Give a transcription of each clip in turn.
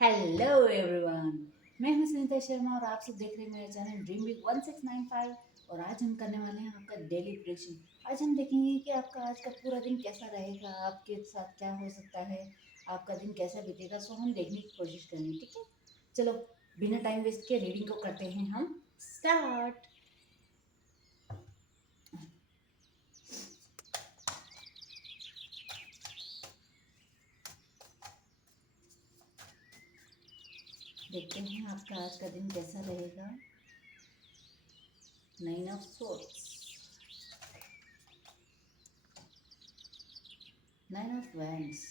Hello everyone. मैं हूं सुनीता शर्मा और आप सब देख रहे हैं मेरा चैनल ड्रीम बिग 1695। और आज हम करने वाले हैं आपका डेली प्रेडिक्शन। आज हम देखेंगे कि आपका आज का पूरा दिन कैसा रहेगा, आपके साथ क्या हो सकता है, आपका दिन कैसा बीतेगा। सो हम देखने की कोशिश करेंगे, ठीक है। चलो बिना टाइम वेस्ट के रीडिंग को करते हैं हम स्टार्ट। देखते हैं आपका आज का दिन कैसा रहेगा। 9 of swords, 9 of wands,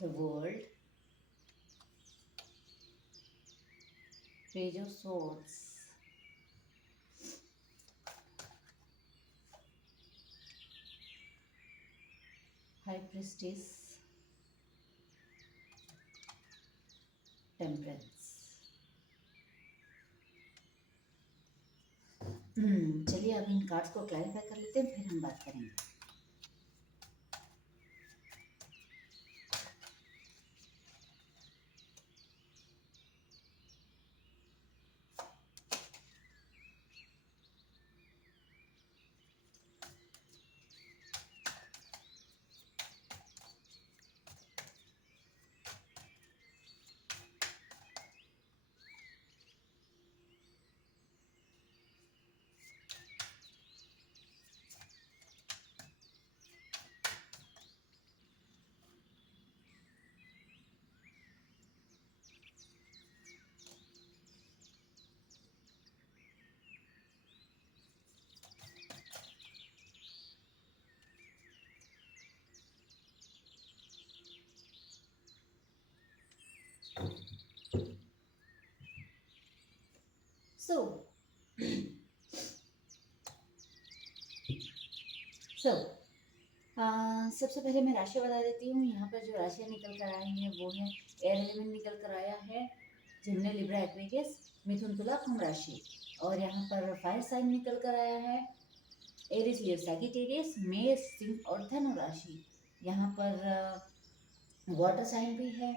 the world, page of swords, high prestige, temperance. चलिए अब इन कार्ड्स को क्लैरिफाई कर लेते हैं, फिर हम बात करेंगे। सो सो सबसे पहले मैं राशि बता देती हूँ। यहाँ पर जो राशियाँ निकल कर आई हैं वो है एयर एलिमेंट निकल कर आया है, जिमनी, लिब्रा, एक्वेरियस, मिथुन, तुला, कुंभ राशि। और यहाँ पर फायर साइन निकल कर आया है एरिस, लियो, सैजिटेरियस, मेष, सिंह और धनु राशि। यहाँ पर वाटर साइन भी है,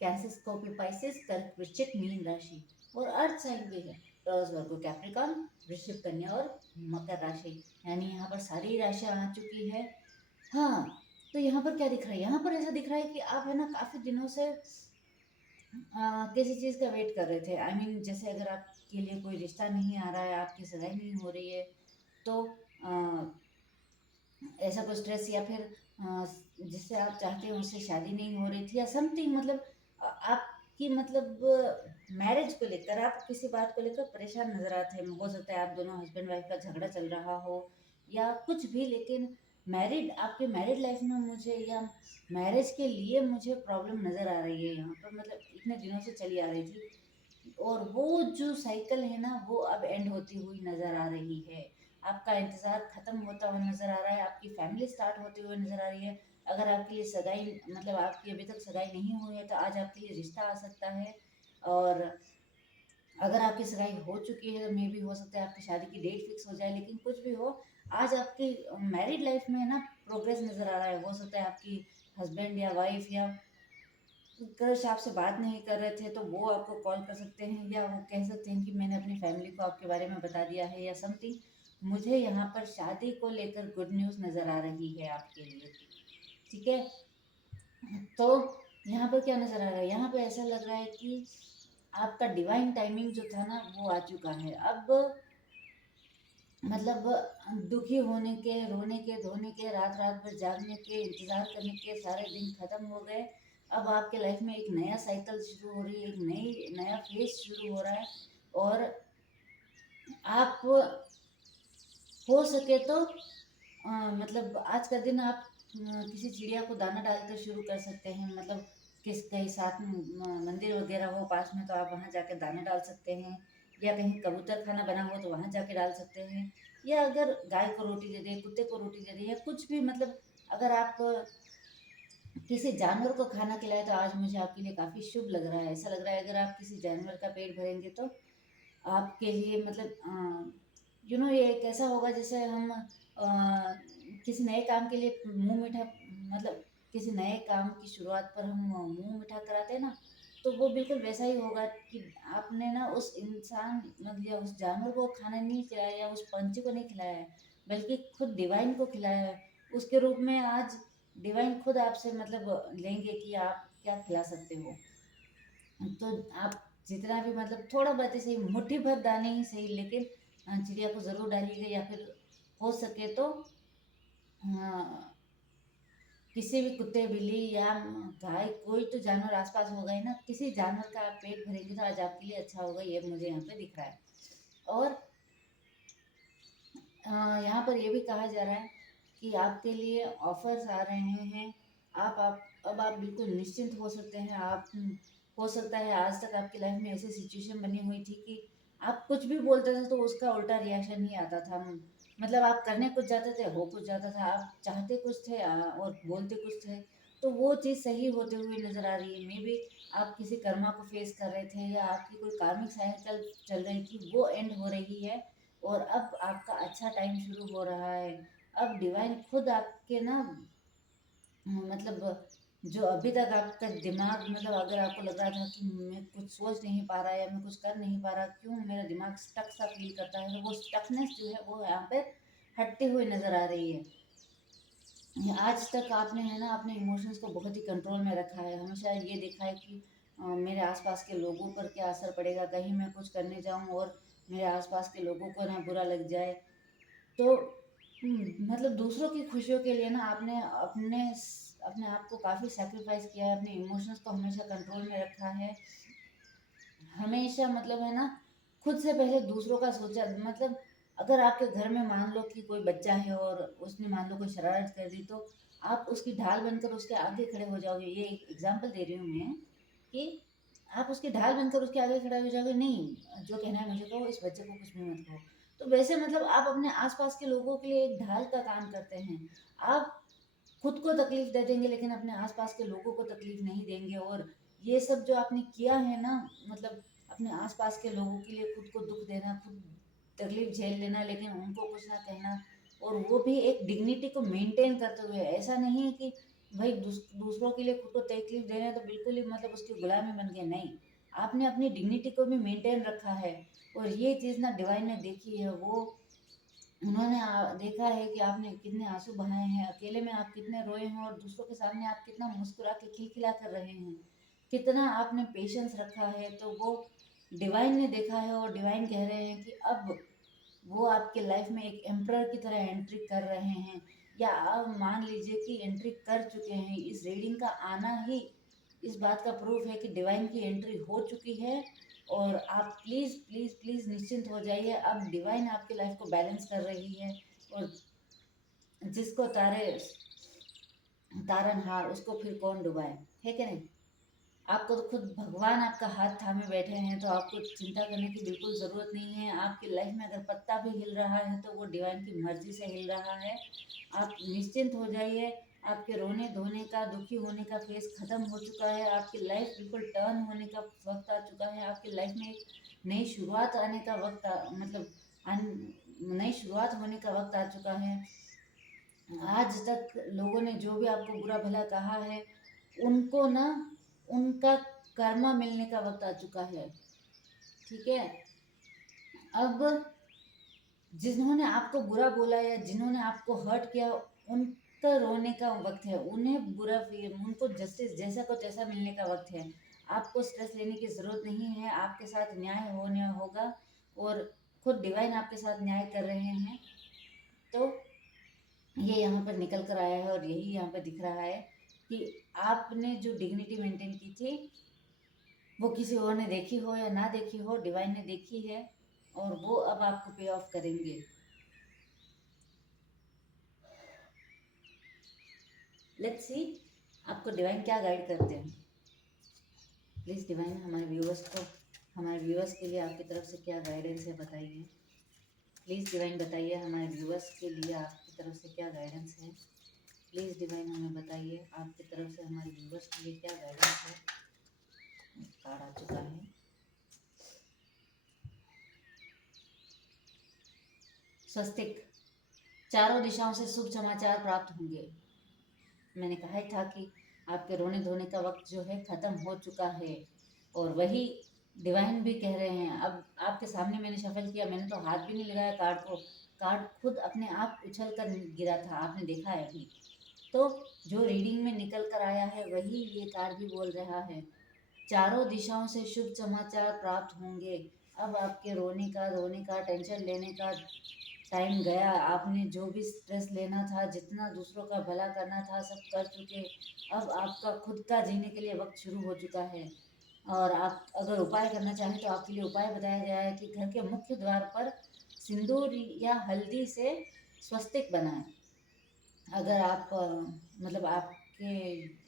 कैंसर, स्कॉर्पियो, पाइसेस, कर्क, वृश्चिक, मीन राशि। और अर्थ साइन भी है, टॉरस, वर्गो, कैप्रिकॉर्न, वृश्चिक, कन्या और मकर राशि। यानी यहाँ पर सारी राशियाँ आ चुकी है। हाँ, तो यहाँ पर क्या दिख रहा है, यहाँ पर ऐसा दिख रहा है कि आप है ना काफी दिनों से किसी चीज का वेट कर रहे थे। आई मीन जैसे अगर आपके लिए कोई रिश्ता नहीं आ रहा है, आपकी सगाई नहीं हो रही है, तो ऐसा कोई स्ट्रेस, या फिर जिससे आप चाहते हैं उससे शादी नहीं हो रही थी या समथिंग, मतलब आपकी मतलब मैरिज को लेकर आप किसी बात को लेकर परेशान नजर आते हैं। हो सकता है आप दोनों हस्बैंड वाइफ का झगड़ा चल रहा हो या कुछ भी, लेकिन आपके मैरिड लाइफ में मुझे, या मैरिज के लिए मुझे प्रॉब्लम नजर आ रही है यहाँ पर, मतलब इतने दिनों से चली आ रही थी। और वो जो साइकिल है ना वो अब एंड होती हुई नजर आ रही है। आपका इंतजार खत्म होता हुआ नजर आ रहा है, आपकी फैमिली स्टार्ट होते हुए नजर आ रही है। अगर आपके लिए सगाई, मतलब आपकी अभी तक सगाई नहीं हुई है, तो आज आपके लिए रिश्ता आ सकता है। और अगर आपकी सगाई हो चुकी है तो मे भी हो सकता है आपकी शादी की डेट फिक्स हो जाए। लेकिन कुछ भी हो, आज आपकी मैरिड लाइफ में ना प्रोग्रेस नजर आ रहा है। हो सकता है आपकी हस्बैंड या वाइफ या क्रश आपसे बात नहीं कर रहे थे तो वो आपको कॉल कर सकते हैं, या वो कह सकते हैं कि मैंने अपनी फैमिली को आपके बारे में बता दिया है या समथिंग। मुझे यहाँ पर शादी को लेकर गुड न्यूज़ नज़र आ रही है आपके लिए, ठीक है। तो यहाँ पर क्या नज़र आ रहा है, यहाँ पर ऐसा लग रहा है कि आपका डिवाइन टाइमिंग जो था ना वो आ चुका है। अब मतलब दुखी होने के, रोने के, धोने के, रात रात भर जागने के, इंतजार करने के सारे दिन खत्म हो गए। अब आपके लाइफ में एक नया साइकिल शुरू हो रही है, एक नया फेज शुरू हो रहा है। और आप हो सके तो मतलब आज का दिन आप किसी चिड़िया को दाना डालकर शुरू कर सकते हैं। मतलब कहीं साथ में मंदिर वगैरह हो पास में तो आप वहाँ जाकर दाना डाल सकते हैं, या कहीं कबूतर खाना बना हो तो वहाँ जाके डाल सकते हैं। या अगर गाय को रोटी दे दें, कुत्ते को रोटी दे दें, या कुछ भी मतलब अगर आप किसी जानवर को खाना खिलाए तो आज मुझे आपके लिए काफ़ी शुभ लग रहा है। ऐसा लग रहा है अगर आप किसी जानवर का पेट भरेंगे तो आपके लिए मतलब ये एक ऐसा होगा जैसे हम किसी नए काम के लिए मुंह मीठा मतलब किसी नए काम की शुरुआत पर हम मुंह मीठा कराते हैं ना, तो वो बिल्कुल वैसा ही होगा कि आपने ना उस इंसान मतलब या उस जानवर को खाना नहीं खिलाया या उस पंछी को नहीं खिलाया है, बल्कि खुद डिवाइन को खिलाया है। उसके रूप में आज डिवाइन खुद आपसे मतलब लेंगे कि आप क्या खिला सकते हो। तो आप जितना भी मतलब थोड़ा बहुत ही सही, मुट्ठी भर दाने ही सही, लेकिन चिड़िया को ज़रूर डालिएगा, या फिर हो सके तो किसी भी कुत्ते बिल्ली या गाय कोई तो जानवर आसपास होगा ही ना, किसी जानवर का आप पेट भरेंगे तो आज आपके लिए अच्छा होगा, ये मुझे यहाँ पे दिख रहा है। और यहाँ पर ये भी कहा जा रहा है कि आपके लिए ऑफर्स आ रहे हैं। आप अब आप बिल्कुल निश्चिंत हो सकते हैं। आप हो सकता है आज तक आपकी लाइफ में ऐसी सिचुएशन बनी हुई थी कि आप कुछ भी बोलते थे तो उसका उल्टा रिएक्शन ही आता था। मतलब आप करने कुछ जाते थे, हो कुछ जाता था, आप चाहते कुछ थे और बोलते कुछ थे। तो वो चीज़ सही होते हुए नज़र आ रही है। मे बी आप किसी कर्मा को फेस कर रहे थे या आपकी कोई कार्मिक साइकिल चल रही थी, वो एंड हो रही है और अब आपका अच्छा टाइम शुरू हो रहा है। अब डिवाइन खुद आपके ना मतलब जो अभी तक आपका दिमाग मतलब अगर आपको लग रहा था कि मैं कुछ सोच नहीं पा रहा या मैं कुछ कर नहीं पा रहा, क्यों मेरा दिमाग स्टक सा फील करता है, तो वो स्टकनेस जो है वो यहाँ पे हटते हुए नज़र आ रही है। आज तक आपने है ना अपने इमोशंस को बहुत ही कंट्रोल में रखा है। हमेशा ये देखा है कि मेरे आसपास के लोगों पर क्या असर पड़ेगा, कहीं मैं कुछ करने जाऊं और मेरे आसपास के लोगों को ना बुरा लग जाए। तो मतलब दूसरों की खुशियों के लिए ना आपने अपने अपने आप को काफ़ी सैक्रिफाइस किया है, अपने इमोशंस को हमेशा कंट्रोल में रखा है। हमेशा मतलब है ना खुद से पहले दूसरों का सोचा। मतलब अगर आपके घर में मान लो कि कोई बच्चा है और उसने मान लो कोई शरारत कर दी, तो आप उसकी ढाल बनकर उसके आगे खड़े हो जाओगे। ये एक एग्जांपल दे रही हूँ मैं कि आप उसकी ढाल बनकर उसके आगे खड़े हो जाओगे, नहीं जो कहना है मुझे कहो, इस बच्चे को कुछ भी मत कहो। तो वैसे मतलब आप अपने आसपास के लोगों के लिए एक ढाल का काम करते हैं। आप खुद को तकलीफ दे देंगे लेकिन अपने आसपास के लोगों को तकलीफ नहीं देंगे। और ये सब जो आपने किया है ना, मतलब अपने आसपास के लोगों के लिए खुद को दुख देना, खुद तकलीफ झेल लेना लेकिन उनको कुछ ना कहना, और वो भी एक डिग्निटी को मेंटेन करते हुए। ऐसा नहीं है कि भाई दूसरों के लिए खुद को तकलीफ दे रहे हैं तो बिल्कुल ही मतलब उसकी गुलामी बन गए, नहीं। आपने अपनी डिग्निटी को भी मेंटेन रखा है। और ये चीज़ ना डिवाइन ने देखी है। वो उन्होंने देखा है कि आपने कितने आंसू बहाए हैं, अकेले में आप कितने रोए हैं और दूसरों के सामने आप कितना मुस्कुरा के खिलखिला कर रहे हैं, कितना आपने पेशेंस रखा है। तो वो डिवाइन ने देखा है और डिवाइन कह रहे हैं कि अब वो आपके लाइफ में एक एम्परर की तरह एंट्री कर रहे हैं, या आप मान लीजिए कि एंट्री कर चुके हैं। इस रीडिंग का आना ही इस बात का प्रूफ है कि डिवाइन की एंट्री हो चुकी है। और आप प्लीज़ प्लीज़ प्लीज़ निश्चिंत हो जाइए। अब डिवाइन आपकी लाइफ को बैलेंस कर रही है। और जिसको तारे तारनहार उसको फिर कौन डुबाए, है कि नहीं। आपको तो खुद भगवान आपका हाथ थामे बैठे हैं, तो आपको चिंता करने की बिल्कुल ज़रूरत नहीं है। आपकी लाइफ में अगर पत्ता भी हिल रहा है तो वो डिवाइन की मर्जी से हिल रहा है। आप निश्चिंत हो जाइए। आपके रोने धोने का, दुखी होने का फेस ख़त्म हो चुका है। आपकी लाइफ बिल्कुल टर्न होने का वक्त आ चुका है। आपकी लाइफ में एक नई शुरुआत आने का वक्त नई शुरुआत होने का वक्त आ चुका है। आज तक लोगों ने जो भी आपको बुरा भला कहा है, उनको ना उनका कर्मा मिलने का वक्त आ चुका है। ठीक है। अब जिन्होंने आपको बुरा बोला या जिन्होंने आपको हर्ट किया, उनका रोने का वक्त है। उन्हें बुरा फील, उनको जस्टिस जैसा को तैसा मिलने का वक्त है। आपको स्ट्रेस लेने की ज़रूरत नहीं है। आपके साथ न्याय होने होगा और खुद डिवाइन आपके साथ न्याय कर रहे हैं। तो ये यहाँ पर निकल कर आया है और यही यहाँ पर दिख रहा है कि आपने जो डिग्निटी मेंटेन की थी, वो किसी और ने देखी हो या ना देखी हो, डिवाइन ने देखी है और वो अब आपको पे ऑफ करेंगे। लेट्स सी आपको डिवाइन क्या गाइड करते हैं। प्लीज़ डिवाइन हमारे व्यूअर्स के लिए आपकी तरफ से क्या गाइडेंस है बताइए। प्लीज़ डिवाइन बताइए हमारे व्यूअर्स के लिए आपकी तरफ से क्या गाइडेंस है। प्लीज़ डिवाइन हमें बताइए आपकी तरफ से हमारे व्यूअर्स के लिए क्या गाइडेंस है। कार्ड आ चुका है। स्वस्तिक, चारों दिशाओं से शुभ समाचार प्राप्त होंगे। मैंने कहा ही था कि आपके रोने धोने का वक्त जो है ख़त्म हो चुका है, और वही डिवाइन भी कह रहे हैं। अब आपके सामने मैंने शफल किया, मैंने तो हाथ भी नहीं लगाया कार्ड को, कार्ड खुद अपने आप उछल कर गिरा था, आपने देखा है अभी। तो जो रीडिंग में निकल कर आया है वही ये कार्ड भी बोल रहा है। चारों दिशाओं से शुभ समाचार प्राप्त होंगे। अब आपके रोने का धोने का टेंशन लेने का टाइम गया। आपने जो भी स्ट्रेस लेना था, जितना दूसरों का भला करना था, सब कर चुके। अब आपका खुद का जीने के लिए वक्त शुरू हो चुका है। और आप अगर उपाय करना चाहें तो आपके लिए उपाय बताया गया है कि घर के मुख्य द्वार पर सिंदूर या हल्दी से स्वस्तिक बनाएं। अगर आप मतलब आपके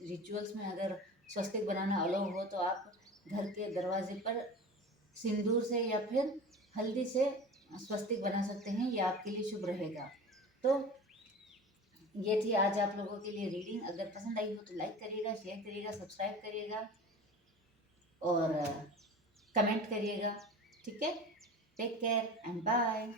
रिचुअल्स में अगर स्वस्तिक बनाना अलाउ हो तो आप घर के दरवाजे पर सिंदूर से या फिर हल्दी से स्वस्तिक बना सकते हैं, ये आपके लिए शुभ रहेगा। तो ये थी आज आप लोगों के लिए रीडिंग। अगर पसंद आई हो तो लाइक करिएगा, शेयर करिएगा, सब्सक्राइब करिएगा और कमेंट करिएगा। ठीक है, टेक केयर एंड बाय।